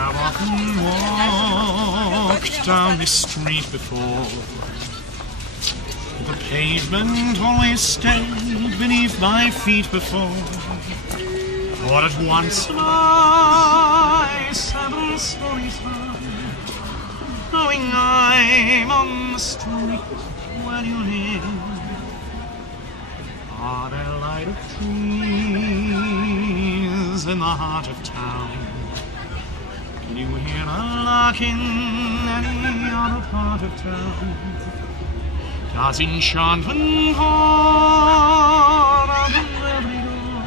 I've often walked down this street before. The pavement always stayed beneath my feet before. All at once my 7 stories high, knowing I'm on the street where you live. Are there light of trees in the heart of town? Can you hear a lark in any other part of town? Does enchantment pour out of every door?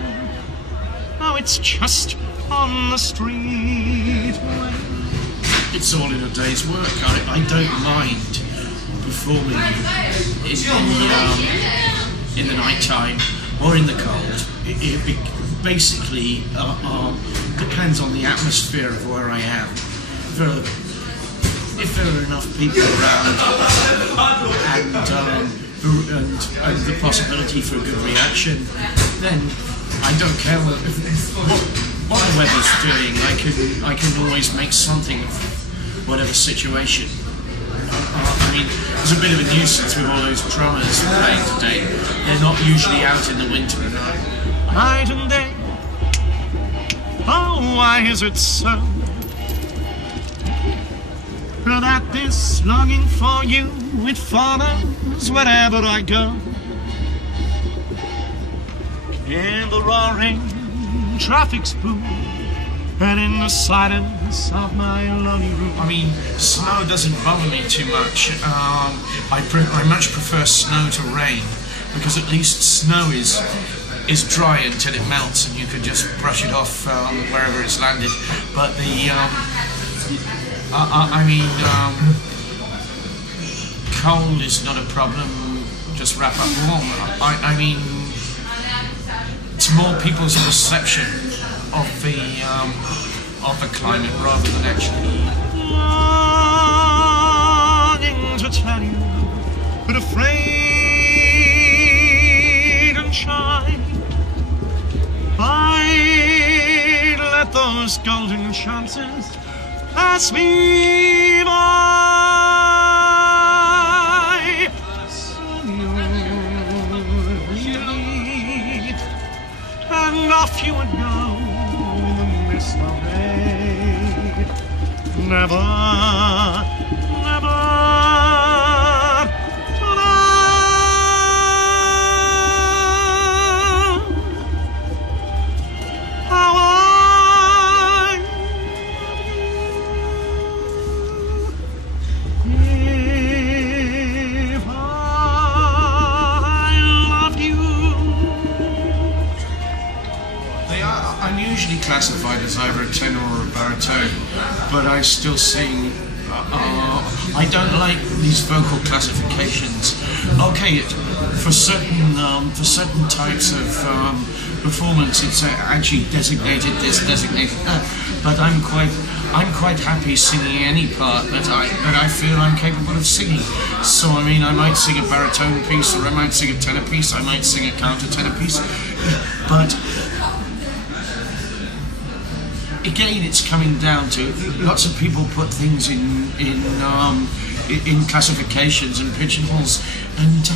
No, it's just on the street. It's all in a day's work. I don't mind performing in the night time or in the cold. It basically depends on the atmosphere of where I am. If there are enough people around and the possibility for a good reaction, then I don't care what the weather's doing. I can always make something of whatever situation. I mean, there's a bit of a nuisance with all those drummers playing today. They're not usually out in the winter night and day. Oh, why is it so that this longing for you, it follows wherever I go? In the roaring traffic's boom, and in the silence of my lonely room. I mean, snow doesn't bother me too much. I much prefer snow to rain, because at least snow is dry until it melts and you can just brush it off wherever it's landed. But cold is not a problem. Just wrap up warm. I mean, it's more people's perception of the climate rather than actually longing to tell you, but afraid and shy. I'd let those golden chances pass me by. So you leave, and off you would go in the mist of day. Never, never to know how I I'm usually classified as either a tenor or a baritone, but I still sing. I don't like these vocal classifications. Okay, for certain types of performance, it's actually designated this, designated that. But I'm quite happy singing any part that I feel I'm capable of singing. So I mean, I might sing a baritone piece, or I might sing a tenor piece, I might sing a countertenor piece, but again, it's coming down to lots of people put things in classifications and pigeonholes, and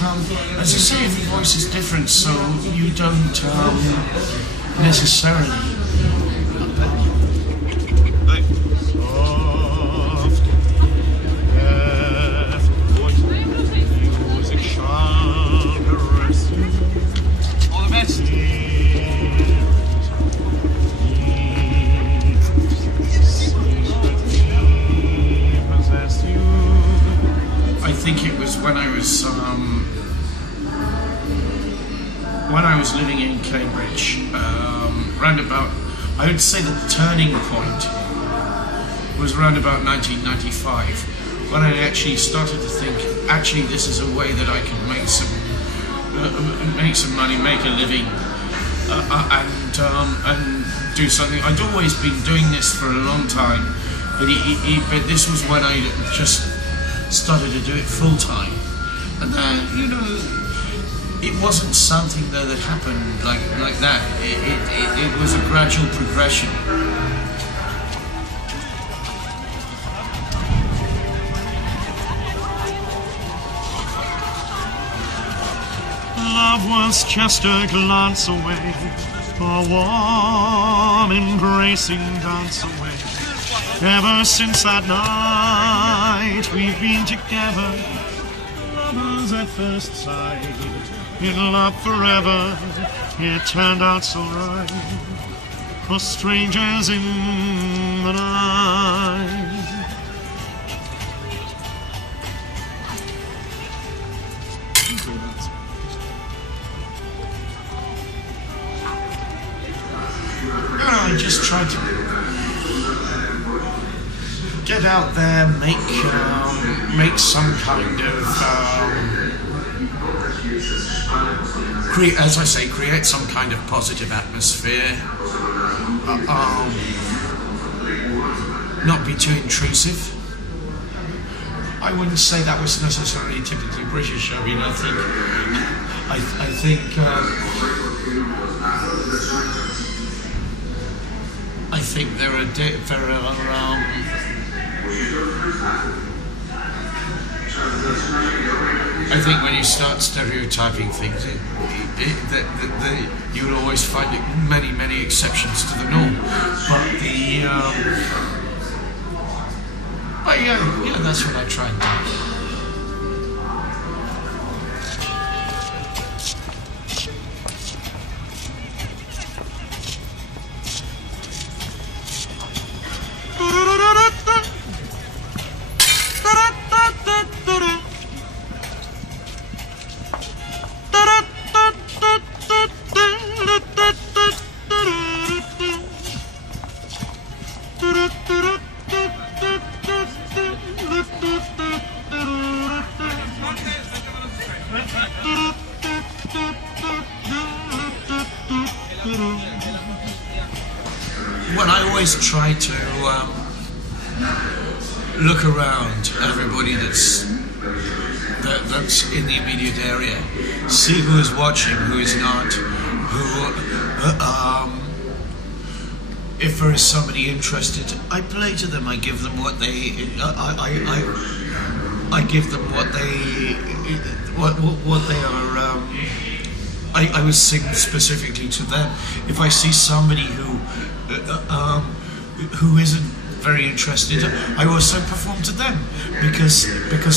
as I say, every voice is different, so you don't necessarily. All the best. I think it was when I was living in Cambridge, round about, I would say the turning point was around about 1995, when I actually started to think, actually this is a way that I can make some money, make a living, and do something. I'd always been doing this for a long time, but this was when I just started to do it full time, and you know, it wasn't something that happened like that. It was a gradual progression. was just a glance away, a warm embracing dance away. Ever since that night we've been together, lovers at first sight, in love forever. It turned out so right, for strangers in the night. I just tried to get out there, make some kind of as I say, create some kind of positive atmosphere. Not be too intrusive. I wouldn't say that was necessarily typically British. I mean, I think there are I think when you start stereotyping things, you will always find many exceptions to the norm. But yeah, that's what I try and do. Well, I always try to look around everybody that's in the immediate area, see who is watching, who is not, if there is somebody interested, I play to them. I give them what they, I give them what they are. I would sing specifically to them. If I see somebody who isn't very interested, I also perform to them, because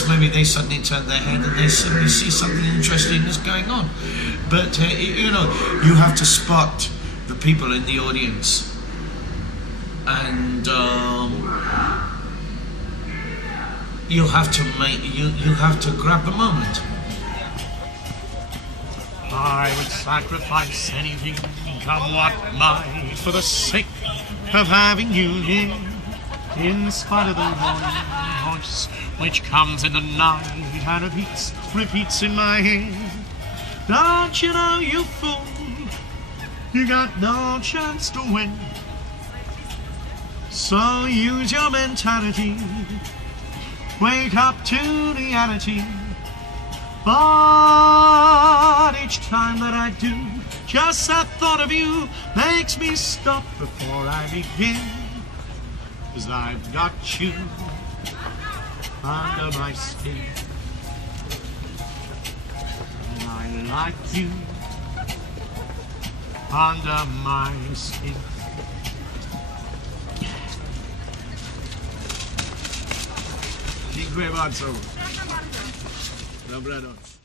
maybe they suddenly turn their head and they suddenly see something interesting that's going on. But you know, you have to spot the people in the audience, and you have to grab the moment. I would sacrifice anything, come what might, for the sake of having you near, in spite of the wrong voice which comes in the night and repeats in my head. Don't you know, you fool, you got no chance to win, so use your mentality, wake up to reality. But each time that I do, just that thought of you makes me stop before I begin, 'cause I've got you under my skin, and I like you under my skin. Dziękuję bardzo. Dobranoc.